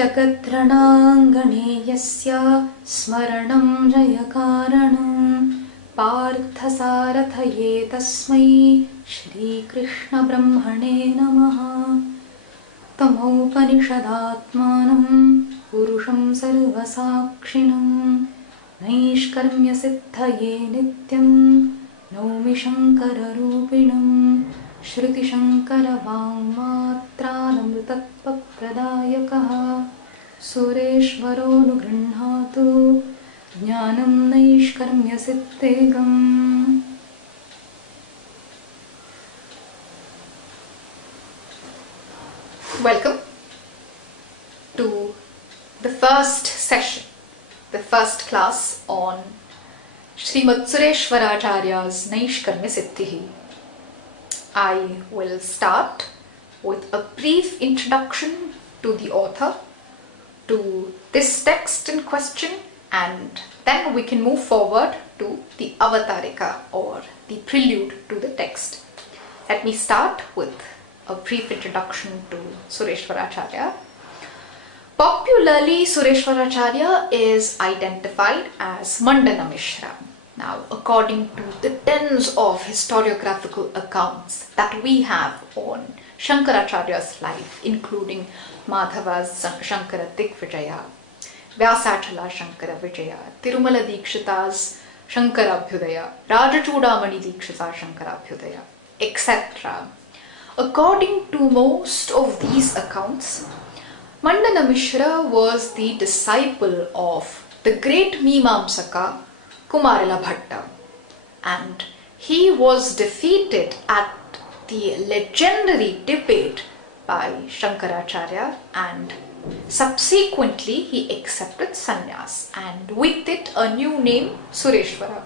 जगद्रणाङ्गणे यस्य स्मरणं जयकारणं पार्थसारथये तस्मै श्रीकृष्णब्रह्मणे नमः। तमोपनिषदात्मानं पुरुषं सर्वसाक्षिणं नैष्कर्म्य सिद्धये नित्यं नौमि शङ्कररूपिणं श्रुतिशङ्करवाङ्मात्रानमृतत्वप्रदायकः सुरेश्वरोऽनुगृह्णातु ज्ञानं नैष्कर्म्यसिद्धेगम्। Welcome to the first session, the first class on Sri Sureshwaracharya's Naishkarmya Siddhi. I will start with a brief introduction to the author, to this text in question, and then we can move forward to the avatarnika or the prelude to the text. Let me start with a brief introduction to Sureshwaracharya. Popularly, Sureshwaracharya is identified as Mandana Mishra. Now, according to the tens of historiographical accounts that we have on Shankaracharya's life, including Madhava's Shankara Digvijaya, Vyasachala Shankara Vijaya, Tirumala Dikshita's Shankara Abhyudaya, Rajachudamani Dikshita's Shankara Abhyudaya, etc. According to most of these accounts, Mandana Mishra was the disciple of the great Mimamsaka Kumarila Bhatta, and he was defeated at the legendary debate by Shankaracharya, and subsequently he accepted sannyas and with it a new name, Sureshwara.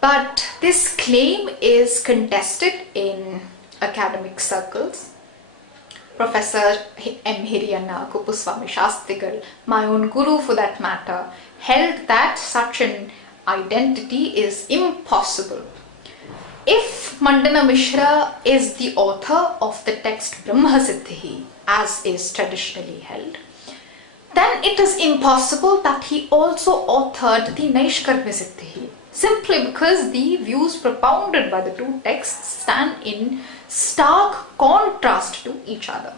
But this claim is contested in academic circles. Professor M. Hiriyana Kuppuswamy Shastrigal, my own guru for that matter, held that such an identity is impossible. If Mandana Mishra is the author of the text Brahma Siddhi, as is traditionally held, then it is impossible that he also authored the Naishkarmya Siddhi, simply because the views propounded by the two texts stand in stark contrast to each other.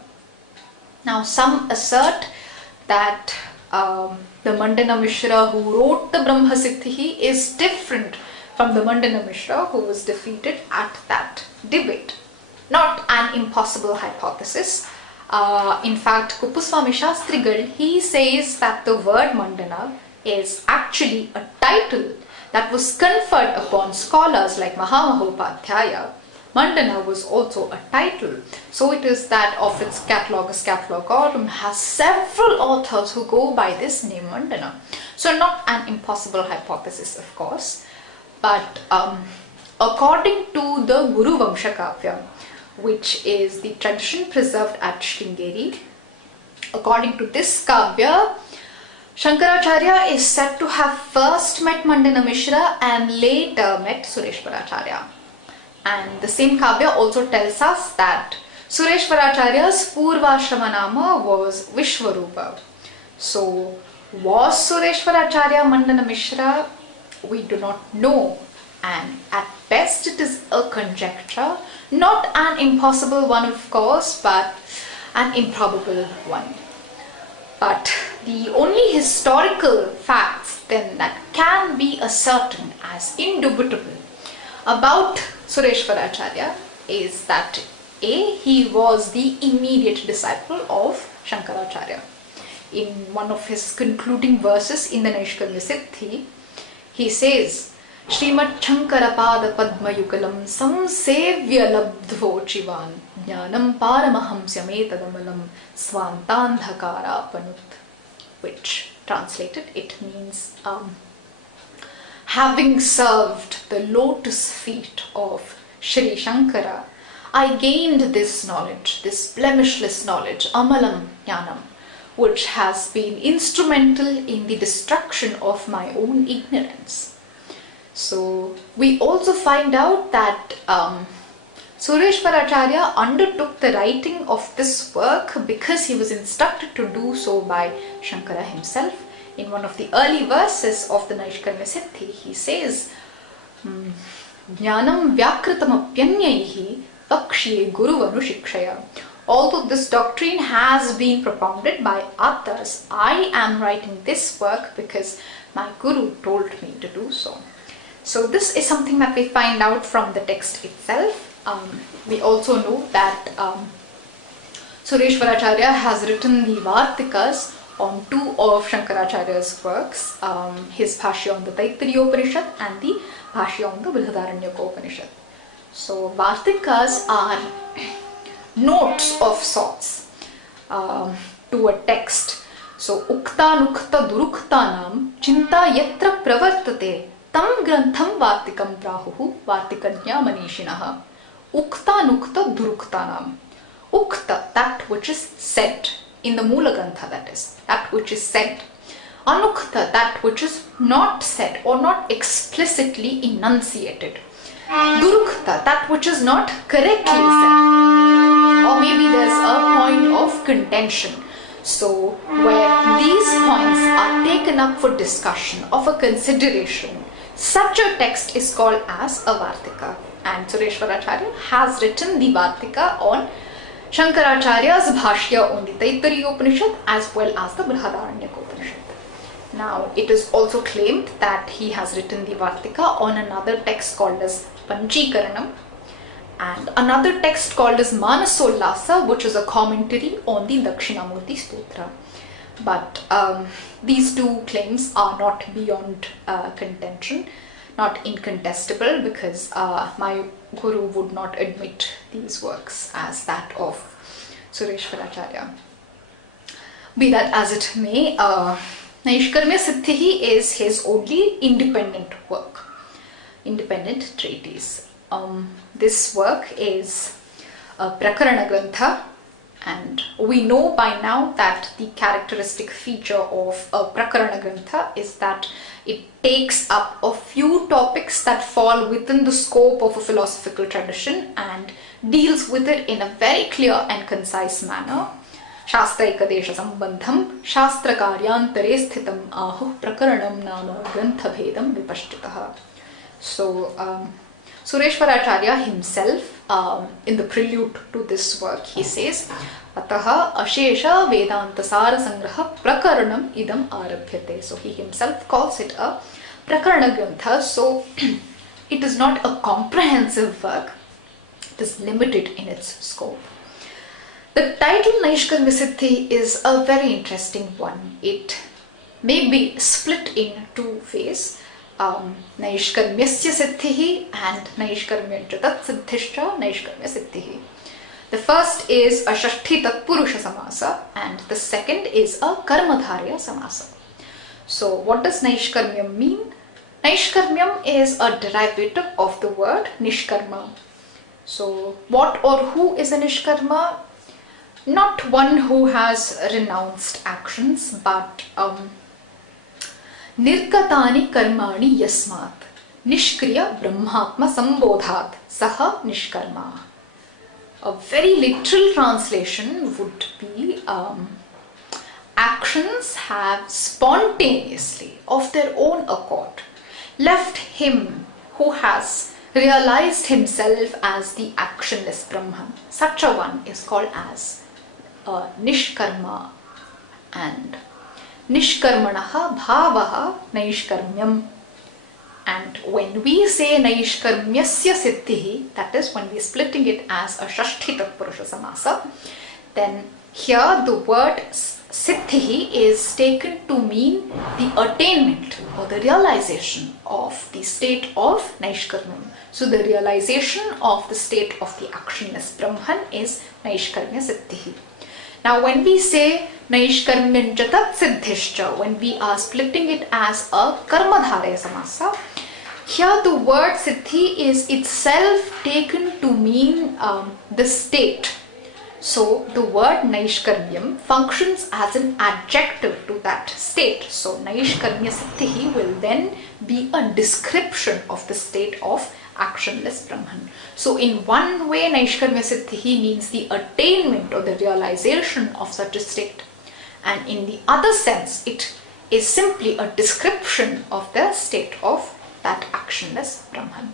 Now, some assert that the Mandana Mishra who wrote the Brahma Siddhi is different from the Mandana Mishra who was defeated at that debate. Not an impossible hypothesis. In fact, Kuppuswamy Shastrigal, he says that the word Mandana is actually a title that was conferred upon scholars like Mahamahopadhyaya. Mandana was also a title. So it is that of its catalogus catalogorum has several authors who go by this name Mandana. So not an impossible hypothesis, of course. But according to the Guru Vamsha Kavya, which is the tradition preserved at Sringeri, according to this Kavya, Shankaracharya is said to have first met Mandana Mishra and later met Sureshwaracharya. And the same Kavya also tells us that Sureshwaracharya's Purvashrama Nama was Vishwarupa. So, was Sureshwaracharya Mandana Mishra? We do not know, and at best it is a conjecture, not an impossible one of course, but an improbable one. But the only historical facts then that can be ascertained as indubitable about Sureshwaracharya is that A. He was the immediate disciple of Shankaracharya. In one of his concluding verses in the Naishkarmya Siddhi, he says, Srimad Shankarapada Padmayugalam Samsevya Labdvochivan Jnanam ParamahamsyametaDamalam Swantandhakara Panut, which translated it means having served the lotus feet of Sri Shankara, I gained this knowledge, this blemishless knowledge, Amalam Jnanam, which has been instrumental in the destruction of my own ignorance. So we also find out that Sureshwaracharya undertook the writing of this work because he was instructed to do so by Shankara himself. In one of the early verses of the Naishkarmya Siddhi, he says, Jnanam Vyakritamapyanyaihi Vakshye Guruvanu Shikshaya. Although this doctrine has been propounded by others, I am writing this work because my Guru told me to do so. So this is something that we find out from the text itself. We also know that Sureshwaracharya has written the Vartikas on two of Shankaracharya's works, his Bhashya on the Taittiriya Upanishad and the Bhashya on the Brihadaranyaka Upanishad. So Vartikas are notes of sorts to a text. So Ukta Nukta Duruktanam Chinta Yatra Pravartate Tam Grantham Vartikam Prahuhu Vartikanya Manishinaha. Ukta Nukta Duruktanam. Ukta, that which is said, in the Mula Grantha, that is, that which is said. Anukta, that which is not said or not explicitly enunciated. Durukta, that which is not correctly said. Or maybe there's a point of contention. So, where these points are taken up for discussion, or for consideration, such a text is called as a Vartika. And Sureshwaracharya has written the Vartika on Shankaracharya's Bhashya on the Taittiriya Upanishad as well as the Brihadaranyaka Upanishad. Now, it is also claimed that he has written the Vartika on another text called as Panchikaranam and another text called as Manasollasa, which is a commentary on the Dakshinamurti Stotra. But these two claims are not beyond contention, not incontestable, because my Guru would not admit these works as that of Sureshwaracharya. Be that as it may, Naishkarmya Siddhi is his only independent work, independent treatise. This work is a Prakarana Grantha, and we know by now that the characteristic feature of a Prakarana Grantha is that it takes up a few topics that fall within the scope of a philosophical tradition and deals with it in a very clear and concise manner. Shastraika desha sambandham shastra karyantare sthitam ahu prakaranam nama grantha bhedam vipashtitaha. So Sureshwaracharya himself, in the prelude to this work, he says, Ataha ashesha vedanta sara sangraha prakaranam idam arabhyate. So he himself calls it a prakarana grantha. So it is not a comprehensive work, it is limited in its scope. The title Naishkarmya Siddhi is a very interesting one. It may be split in two ways. Naishkarmyasya Siddhi and Naishkarmya Tat Siddhischa Naishkarmya Siddhi. The first is a Shashti Tatpurusha Samasa and the second is a Karmadharya Samasa. So what does Naishkarmyam mean? Naishkarmyam is a derivative of the word Nishkarma. So what or who is a Nishkarma? Not one who has renounced actions, but Nirkatani karmani yasmat Nishkriya brahmatma sambodhat saha nishkarma. A very literal translation would be actions have spontaneously, of their own accord, left him who has realized himself as the actionless Brahman. Such a one is called as Nishkarma, and Nishkarmanaha bhavaha Naishkarmyam. And when we say Naishkarmyasya Siddhi, that is when we are splitting it as a Shashti Tatpurusha Samasa, then here the word Siddhi is taken to mean the attainment or the realization of the state of Naishkarmyam. So the realization of the state of the actionless Brahman is Naishkarmya Siddhi. Now when we say Naishkarmya Tat Siddhischa, when we are splitting it as a Karmadharya Samasa, here the word Siddhi is itself taken to mean the state. So the word Naishkarmyam functions as an adjective to that state. So Naishkarmya Siddhi will then be a description of the state of actionless Brahman. So in one way, Naishkarmya Siddhi means the attainment or the realization of such a state. And in the other sense, it is simply a description of the state of that actionless Brahman.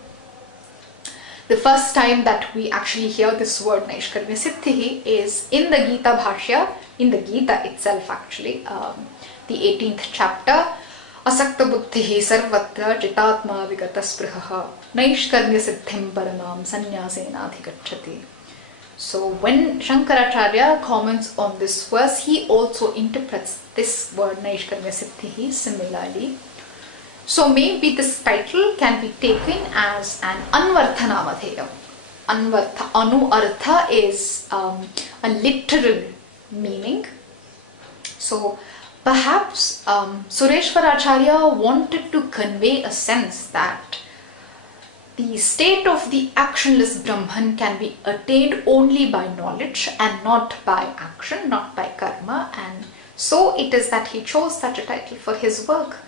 The first time that we actually hear this word Naishkarmya Siddhi is in the Gita Bhashya, in the Gita itself actually, the 18th chapter. Asakta buddhihi sarvatra jitatma vigata sprihaha Naishkarmya Siddhim paramam sanyasena adhigacchati. So when Shankaracharya comments on this verse, he also interprets this word Naishkarmya Siddhi similarly. So maybe this title can be taken as an Anvartha Namadheya. Anu Artha is a literal meaning. So perhaps Sureshwaracharya wanted to convey a sense that the state of the actionless Brahman can be attained only by knowledge and not by action, not by karma. And so it is that he chose such a title for his work,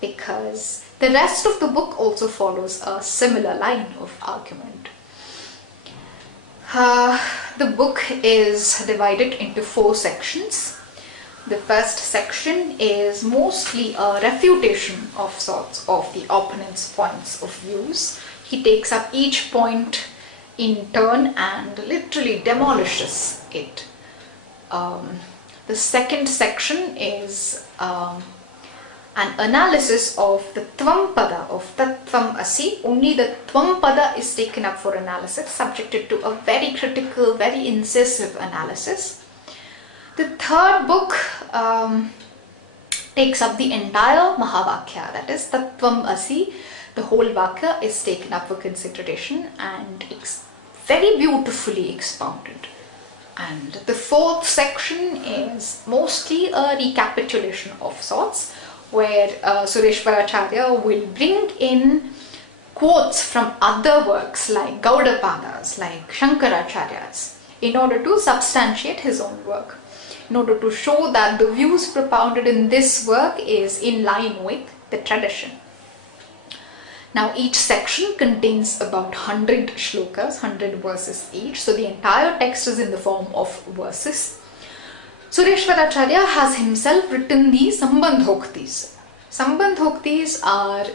because the rest of the book also follows a similar line of argument. The book is divided into 4 sections. The first section is mostly a refutation of sorts of the opponent's points of views. He takes up each point in turn and literally demolishes it. The second section is an analysis of the Tvam-pada, of Tattvam Asi. Only the Tvam-pada is taken up for analysis, subjected to a very critical, very incisive analysis. The third book takes up the entire Mahavakya, that is Tattvam Asi. The whole Vakya is taken up for consideration and it's very beautifully expounded. And the fourth section is mostly a recapitulation of sorts, where Sureshwaracharya will bring in quotes from other works like Gaudapadas, like Shankaracharya's, in order to substantiate his own work, in order to show that the views propounded in this work is in line with the tradition. Now each section contains about 100 shlokas, 100 verses each, so the entire text is in the form of verses. Sureshwaracharya has himself written the Sambandhoktis. Sambandhoktis are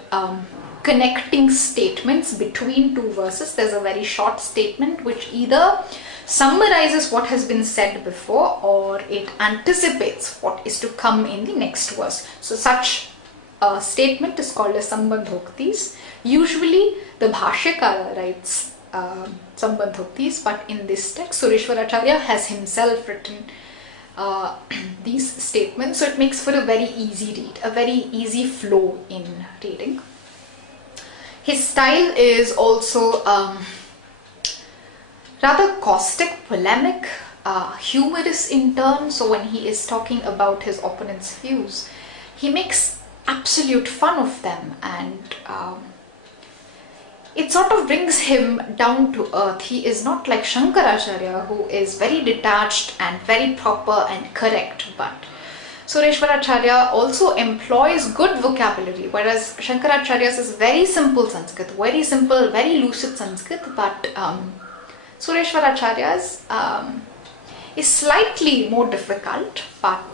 connecting statements between 2 verses. There's a very short statement which either summarizes what has been said before or it anticipates what is to come in the next verse. So such a statement is called as Sambandhoktis. Usually the Bhashyakara writes Sambandhoktis, but in this text Sureshwaracharya has himself written these statements, so it makes for a very easy read, a very easy flow in reading. His style is also rather caustic, polemic, humorous in turn. So when he is talking about his opponent's views, he makes absolute fun of them, and it sort of brings him down to earth. He is not like Shankaracharya, who is very detached and very proper and correct, but Sureshwaracharya also employs good vocabulary, whereas Shankaracharya's is very simple Sanskrit, very simple, very lucid Sanskrit, but Sureshwaracharya's is slightly more difficult, but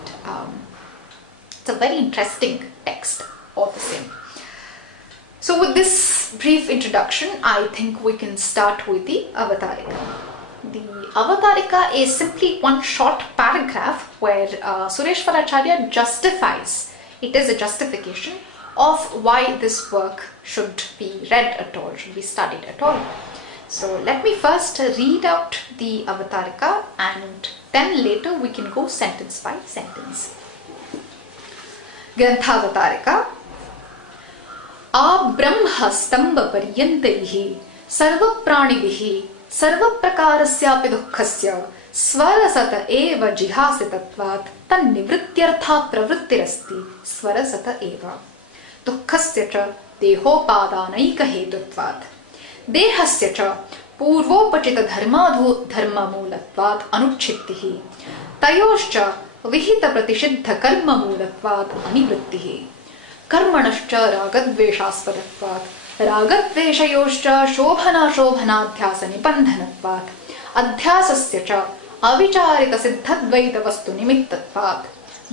it's a very interesting text all the same. So with this brief introduction, I think we can start with the avatarika. The avatarika is simply one short paragraph where Sureshwaracharya justifies, it is a justification of why this work should be read at all, should be studied at all. So let me first read out the avatarika and then later we can go sentence by sentence. Grantha Abrahma stamba paryantaihi sarva pranivihi sarva prakarasyapi dukkhasya svarasata eva jihasitatvat tan nivrityartha pravrittirasti svarasata eva dukkhasya cha dehopadanaika hetutvat dehasya cha purvopachita dharma moolatvat anuchittihi tayoscha vihita pratisiddha karma moolatvat anivrittihi कर्मणश्च रागद्वेषास्पदत्वात् रागद्वेषयोश्च शोभनाशोभनाध्यासनिबन्धनत्वात् अध्यासस्य च अविचारितसिद्धद्वैतवस्तुनिमित्तत्वात्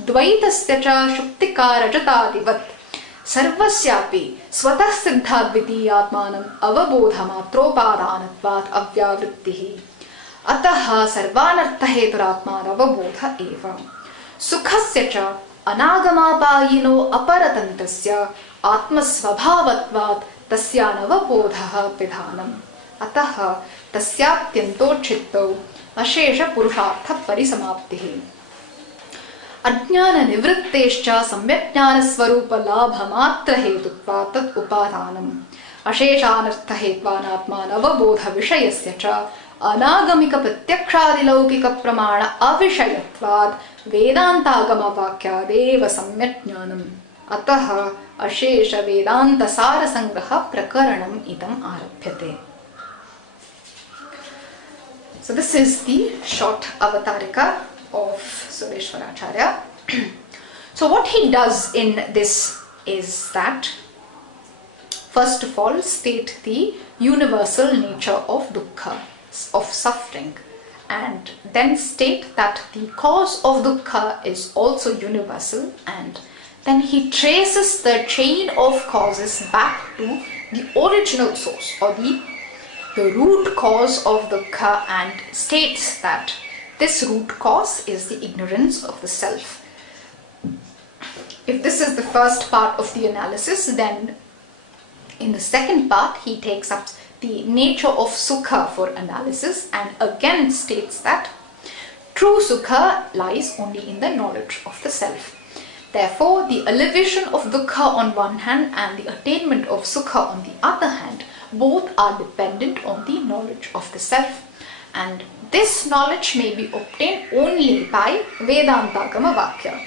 द्वैतस्य च शुक्तिकारजतादिवत् सर्वस्यापि स्वतः सिद्धाद्वितीयात्मानम् अवबोधमात्रोपादानत्वात् अव्यावृत्तिः अतः सर्वानर्थहेतुरात्मानवबोध एव सुखस्य च अनागमापायिनो अपरतन्त्रस्य आत्मस्वभावत्वात् तस्यानवबोधः विधानम् अतः तस्यात्यन्तोच्छित्तौ अशेषपुरुषार्थपरिसमाप्तिः अज्ञाननिवृत्तेश्च सम्यक्ज्ञानस्वरूपलाभमात्रहेतुत्वात् तत् उपादानम् अशेषानर्थहेत्वानात्मानवबोधविषयस्य च अनागमिकप्रत्यक्षादिलौकिकप्रमाण अविषयत्वात् वेदान्तागमवाक्यादेव सम्यक्ज्ञानम् अतः अशेषवेदान्तसारसङ्ग्रहप्रकरणम् इदम् आरभ्यते. So this is the short avatarika of Sureshwaracharya. So what he does in this is that, first of all, state the universal nature of dukkha, of suffering, and then state that the cause of dukkha is also universal, and then he traces the chain of causes back to the original source or the root cause of dukkha, and states that this root cause is the ignorance of the self. If this is the first part of the analysis, then in the second part he takes up the nature of sukha for analysis and again states that true sukha lies only in the knowledge of the self. Therefore, the elevation of dukkha on one hand and the attainment of sukha on the other hand, both are dependent on the knowledge of the self, and this knowledge may be obtained only by Vedantagama Vakya.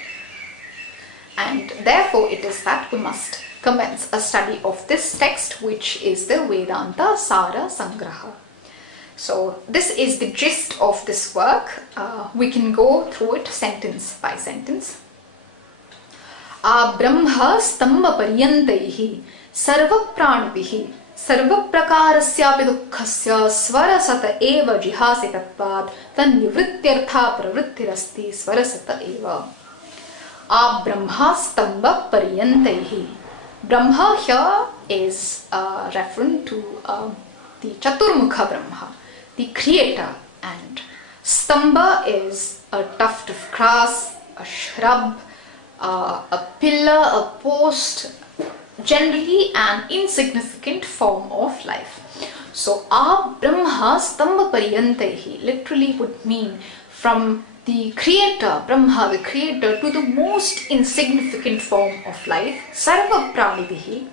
And therefore it is that we must commence a study of this text, which is the Vedanta Sara Sangraha. So this is the gist of this work. We can go through it sentence by sentence. A Brahma Stamba Paryantaihi Sarva Pranipihi सर्वप्रकारस्यापि दुःखस्य स्वरसत एव जिहासितत्वात् तन्निवृत्त्यर्था प्रवृत्तिरस्ति स्वरसत एव. आ ब्रह्मा स्तंभ पर्यन्तैः. Brahma here is referring to the Chaturmukha Brahma, the creator, and Stamba is a tuft of grass, a shrub, a pillar, a post, generally an insignificant form of life. So, A Brahma Stamba Paryantehi literally would mean from the creator, Brahma the creator, to the most insignificant form of life, Sarva Pranivihi,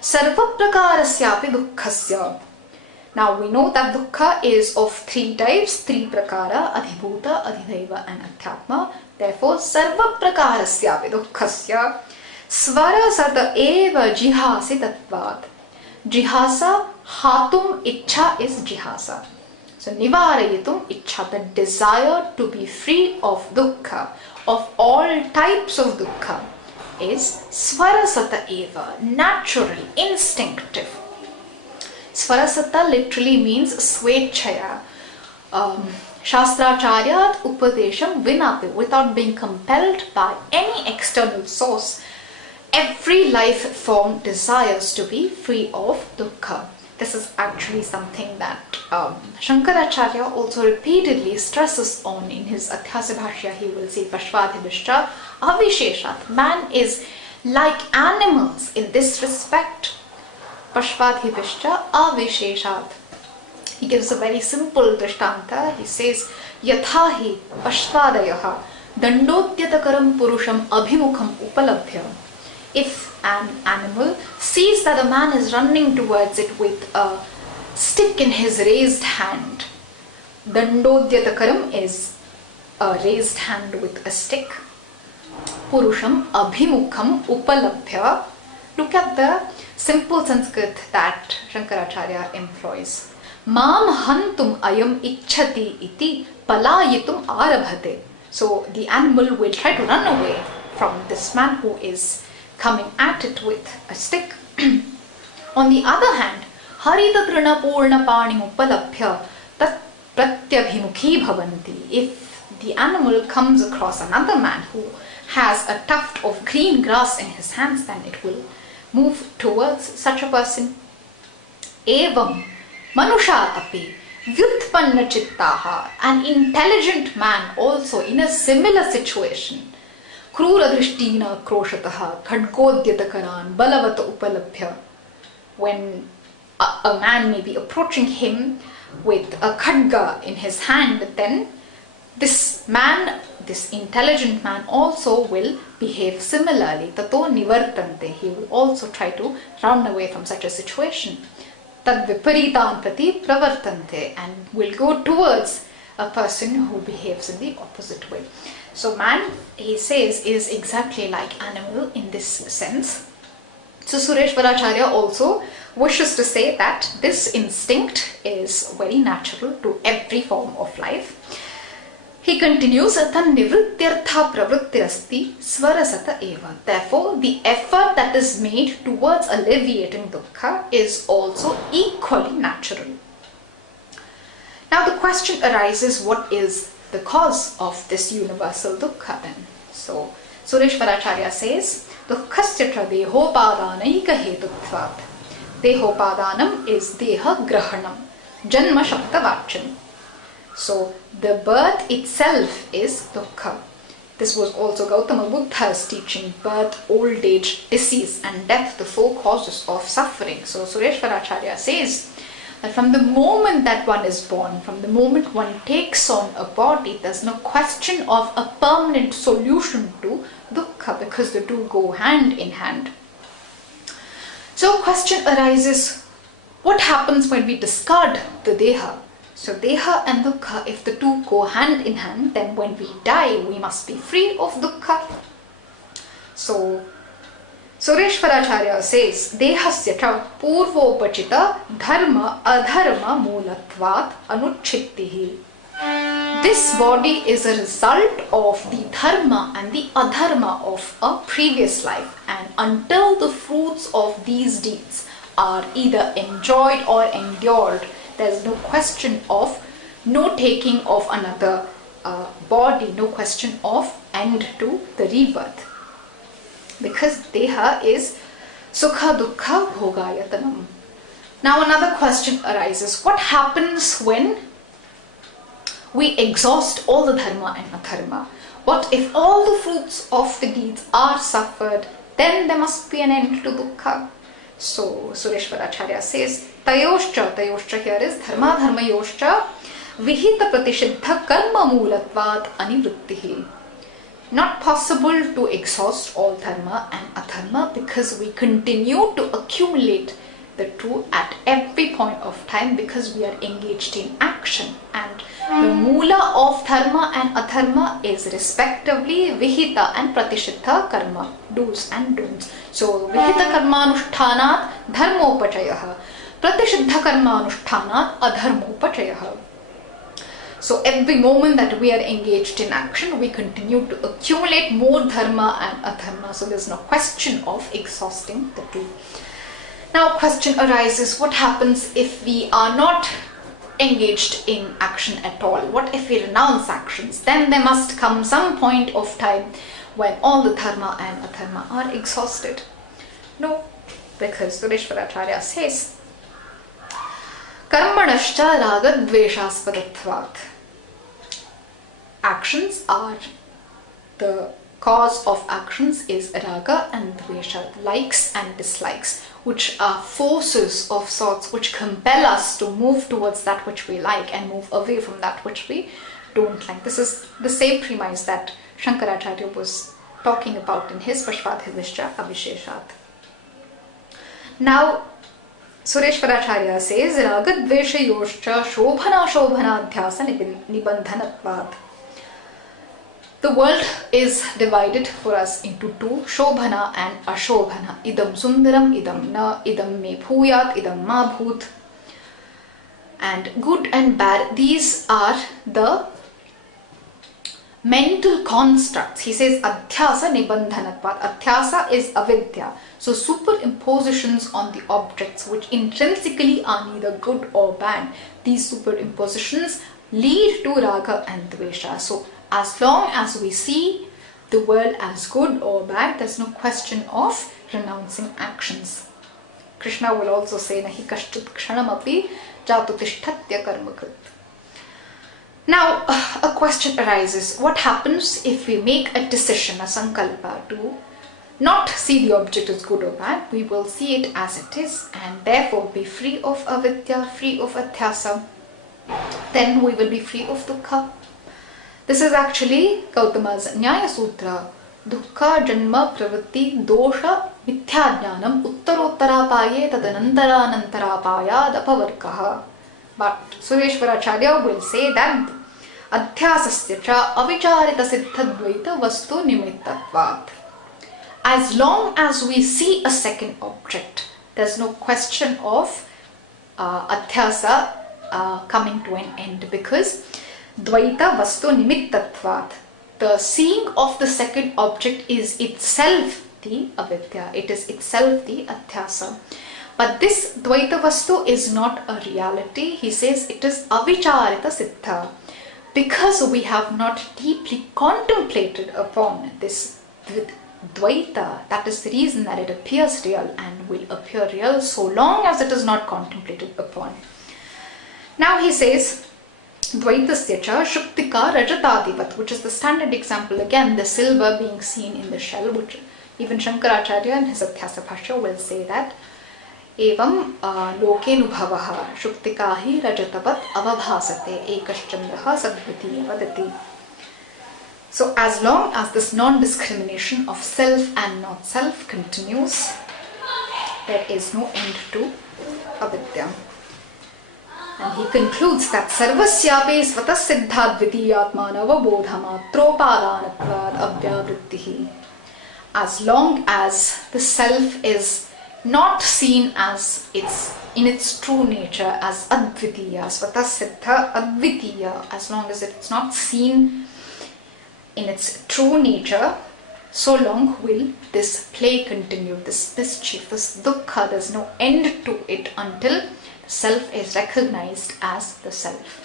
Sarva Prakarasyapi Dukkhasya. Now we know that dukkha is of three types, three prakara, Adhibhuta, Adhidaiva and Adhyatma. Therefore, Sarva Prakarasyapi Dukkhasya Swarasata eva jihasi tattvat. Jihasa, hatum, ichha is jihasa. So nivarayitum ichha, the desire to be free of dukkha, of all types of dukkha, is swarasata eva, natural, instinctive. Swarasata literally means swechaya. Shastracharya upadesham vinapi, without being compelled by any external source. Every life form desires to be free of dukkha. This is actually something that Shankaracharya also repeatedly stresses on in his Adhyasa Bhashya. He will say, Pashvadhibhishcha avisheshat. Man is like animals in this respect. Pashvadhibhishcha avisheshat. He gives a very simple drishtanta. He says, Yathahi pashvadayaha dandotyatakaram purusham abhimukham upalabhya. If an animal sees that a man is running towards it with a stick in his raised hand, dandodyatakaram is a raised hand with a stick. Purusham abhimukham upalabhya. Look at the simple Sanskrit that Shankaracharya employs. Mam hantum ayam ichhati iti palayitum arabhate. So the animal will try to run away from this man who is coming at it with a stick. On the other hand, harita trina purna pani upalabhya tat pratyabhimukhi bhavanti. If the animal comes across another man who has a tuft of green grass in his hands, then it will move towards such a person. Evam manusha api vyutpanna chittaha, an intelligent man also in a similar situation, krura drishtina kroshataha khadgodyatakaran balavata upalabhya, when a man may be approaching him with a khadga in his hand, then this man, this intelligent man also will behave similarly. Tato nivartante, he will also try to run away from such a situation. Tad viparitan prati pravartante, and will go towards a person who behaves in the opposite way. So man, he says, is exactly like animal in this sense. So Sureshwaracharya also wishes to say that this instinct is very natural to every form of life. He continues, tan nivrityartha pravrittirasti swarasata eva. Therefore, the effort that is made towards alleviating dukkha is also equally natural. Now the question arises, what is the cause of this universal dukkha then? So Sureshwaracharya says, dukkhasya cha dehopadanaika hetutvat. Dehopadanam is deha grahanam, janma shabda vacham. So the birth itself is dukkha. This was also Gautama Buddha's teaching: birth, old age, disease and death, the four causes of suffering. So Sureshwaracharya says that from the moment that one is born, from the moment one takes on a body, there's no question of a permanent solution to dukkha, because the two go hand in hand. So question arises, what happens when we discard the deha? So deha and dukkha, if the two go hand in hand, then when we die, we must be free of dukkha. So Sureshwaracharya says, dehasya cha purvopachita dharma adharma moolatvat anuchittihi. This body is a result of the dharma and the adharma of a previous life, and until the fruits of these deeds are either enjoyed or endured, there is no question of no taking of another body, no question of end to the rebirth. Because deha is sukha dukkha bhogayatanam. Now another question arises, what happens when we exhaust all the dharma and adharma? What if all the fruits of the deeds are suffered? Then there must be an end to dukkha. So Sureshwaracharya says, tayoscha here is dharma dharmayoscha vihita pratishiddha karma moolatvat anivrittihi. Not possible to exhaust all dharma and adharma, because we continue to accumulate the two at every point of time, because we are engaged in action, and the moola of dharma and adharma is respectively vihita and pratishiddha karma, do's and don'ts. So vihita karma anushtanat dharmopachayah, pratishiddha karma anushtanat adharmopachayah. So every moment that we are engaged in action, we continue to accumulate more dharma and adharma. So there's no question of exhausting the two. Now question arises, what happens if we are not engaged in action at all? What if we renounce actions? Then there must come some point of time when all the dharma and adharma are exhausted. No, because Sureshwaracharya says, karmanascha ragadveshaspadatvat. Actions are, the cause of actions is raga and dvesha, likes and dislikes, which are forces of sorts which compel us to move towards that which we like and move away from that which we don't like. This is the same premise that Shankaracharya was talking about in his Pashvadhischa Avisheshat. Now Sureshwaracharya says, ragadveshayoscha shobhana shobhanadhyasa nibandhanatvad. The world is divided for us into two, shobhana and ashobhana. Idam sundaram, idam na, idam me bhuyat, idam ma bhut. And good and bad, these are the mental constructs. He says adhyasa nibandhanatvat. Adhyasa is avidya. So superimpositions on the objects which intrinsically are neither good or bad. These superimpositions lead to raga and dvesha. So as long as we see the world as good or bad, there's no question of renouncing actions. Krishna will also say, Nahi kashchit kshanamapi jatu tishthatya karmakrit. Now, a question arises. What happens if we make a decision, a sankalpa, to not see the object as good or bad? We will see it as it is and therefore be free of avidya, free of adhyasa. Then we will be free of dukkha. This is actually Gautama's Nyaya Sutra. Dukkha janma pravritti dosha mithya jnanam uttarotarapaye tadanantaranantarapaya dapavarkaha. But Sureshwaracharya will say that adhyasasya cha avicharita siddhadvaita vastu nimittatvat. As long as we see a second object, there's no question of adhyasa coming to an end, because dvaita vastu nimittatvat. The seeing of the second object is itself the avidya. It is itself the adhyasa. But this dvaita vastu is not a reality. He says it is avicharita siddha. Because we have not deeply contemplated upon this dvaita, that is the reason that it appears real and will appear real so long as it is not contemplated upon. Now he says, dvaitasya cha shuktika rajatadivat, which is the standard example again, the silver being seen in the shell, which even Shankaracharya in his Adhyasa Bhashya will say that evam lokenubhavaha shuktika hi rajatavat avabhasate ekaschandraha sadbhuti vadati. So as long as this non-discrimination of self and not self continues, there is no end to avidya. And he concludes that sarvasyape svatas siddha dvitiyatmanava bodhamatropadanatvad avyavrittihi. As long as the self is not seen as in its true nature as advitiya, svatas siddha advitiya, as long as it's not seen in its true nature, so long will this play continue, this mischief, this dukkha. There's no end to it until the self is recognized as the self.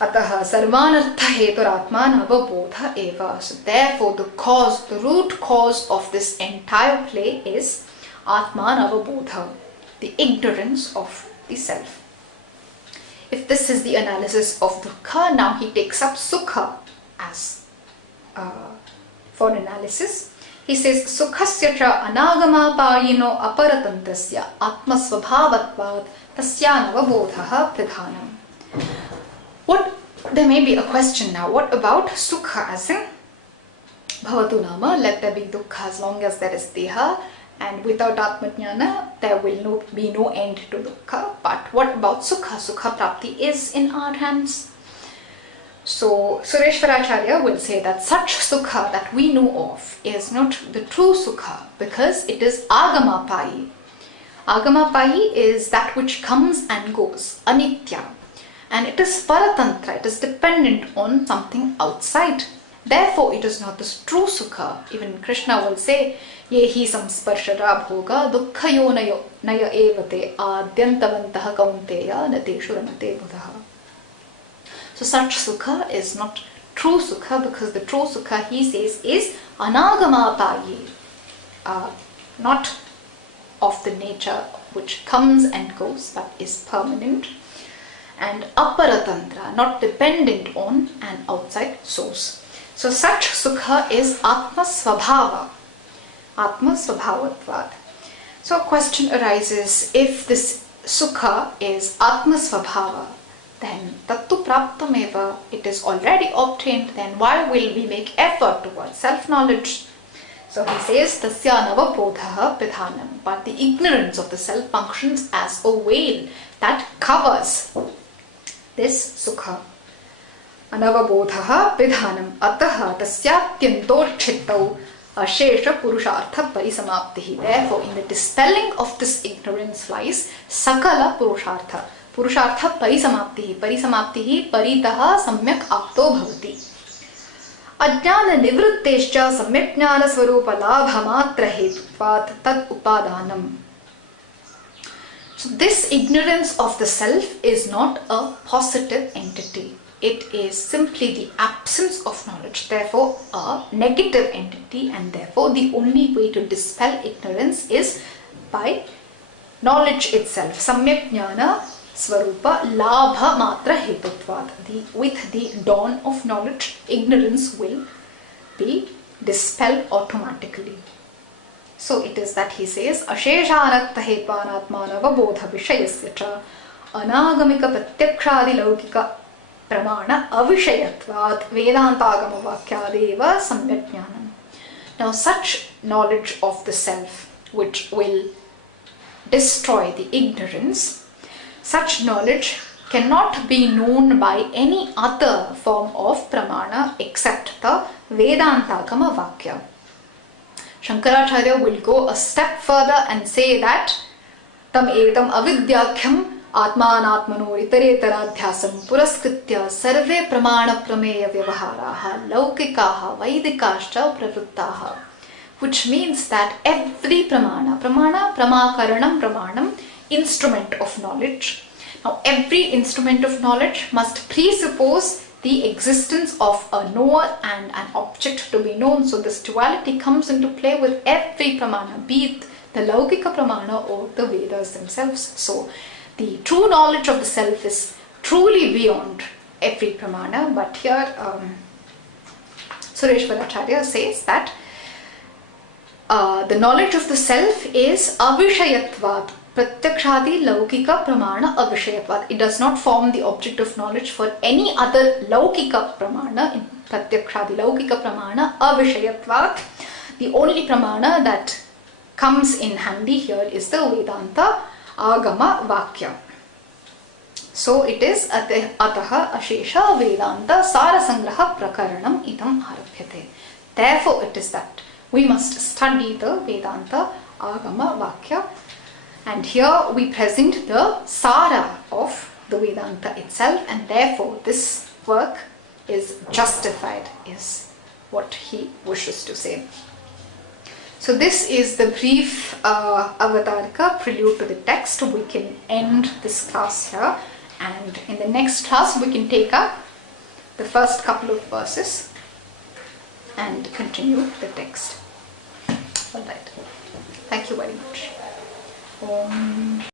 Ataha sarvanartha heturatman avabodha eva. So therefore the root cause of this entire play is atman avabodha, the ignorance of the self. If this is the analysis of dukkha, now he takes up sukha as for analysis. He says, sukhasya cha anagama payino aparatantasya atmasvabhavatvad tasyanavabodhaha pridhanam. There may be a question now, what about sukha as in bhavatu nama, let there be dukkha as long as there is deha, and without atmajnana there will be no end to dukkha. But what about sukha? Sukha prapti is in our hands. So Sureshwaracharya will say that such sukha that we know of is not the true sukha, because it is agamapayi. Agamapayi is that which comes and goes, anitya. And it is paratantra, it is dependent on something outside. Therefore it is not this true sukha. Even Krishna will say, yehi samsparshara bhoga dukkhayo naya evate adyantavantaha kaunteya nateshu ramate buddhaha. So such sukha is not true sukha, because the true sukha, he says, is anagamapayi, not of the nature which comes and goes, but is permanent, and aparatantra, not dependent on an outside source. So such sukha is atma svabhava, atma svabhavatvad. So a question arises, if this sukha is atma svabhava, then tattu praptameva, it is already obtained, then why will we make effort towards self-knowledge? So he says, tasya navabodhaha pridhanam, but the ignorance of the self functions as a veil that covers this sukha. Anavabodhaha pridhanam ataha tasyatyantorchitau ashesha purushartha parisamaptihi. Therefore, in the dispelling of this ignorance lies sakala purushartha. Purushartha parisamaptihi. Parisamaptihi paritaha samyak apto bhavati. Ajnana nivrittescha samyak jnana swarupa labha matra hetutvat tad upadanam. So this ignorance of the self is not a positive entity. It is simply the absence of knowledge, therefore a negative entity, and therefore the only way to dispel ignorance is by knowledge itself. Samyak jnana swarupa labha matra hetutvat. With the dawn of knowledge, ignorance will be dispelled automatically. So it is that he says, Asheshanakta hetvanatmanava bodha vishayasya cha anagamika pratyakshadi laukika pramana avishayatvat vedantagama vakyadeva samyak jnanam. Now such knowledge of the self which will destroy the ignorance, such knowledge cannot be known by any other form of pramana except the Vedantagama Vakya. Shankaracharya will go a step further and say that tam etam avidyakhyam atmanatmano itaretaraadhyasam puraskritya sarve pramana prameya vyavaharaha laukikaha vaidikascha pravruttaha, which means that every pramana, pramakaranam, pramanam, instrument of knowledge. Now every instrument of knowledge must presuppose the existence of a knower and an object to be known. So this duality comes into play with every pramana, be it the Laukika pramana or the Vedas themselves. So the true knowledge of the self is truly beyond every pramana, but here Sureshwaracharya says that the knowledge of the self is avishayatvat, pratyakshadi laukika pramana avishayatvat. It does not form the object of knowledge for any other laukika pramana. In pratyakshadi laukika pramana avishayatvat, the only pramana that comes in handy here is the Vedanta agama vakya. So it is ataha ashesha Vedanta sarasangraha prakaranam idam arabhyate. Therefore it is that we must study the Vedanta agama vakya, and here we present the sara of the Vedanta itself, and therefore this work is justified, is what he wishes to say. So this is the brief avatarnika prelude to the text. We can end this class here, and in the next class we can take up the first couple of verses and continue the text. Alright. Thank you very much. Om.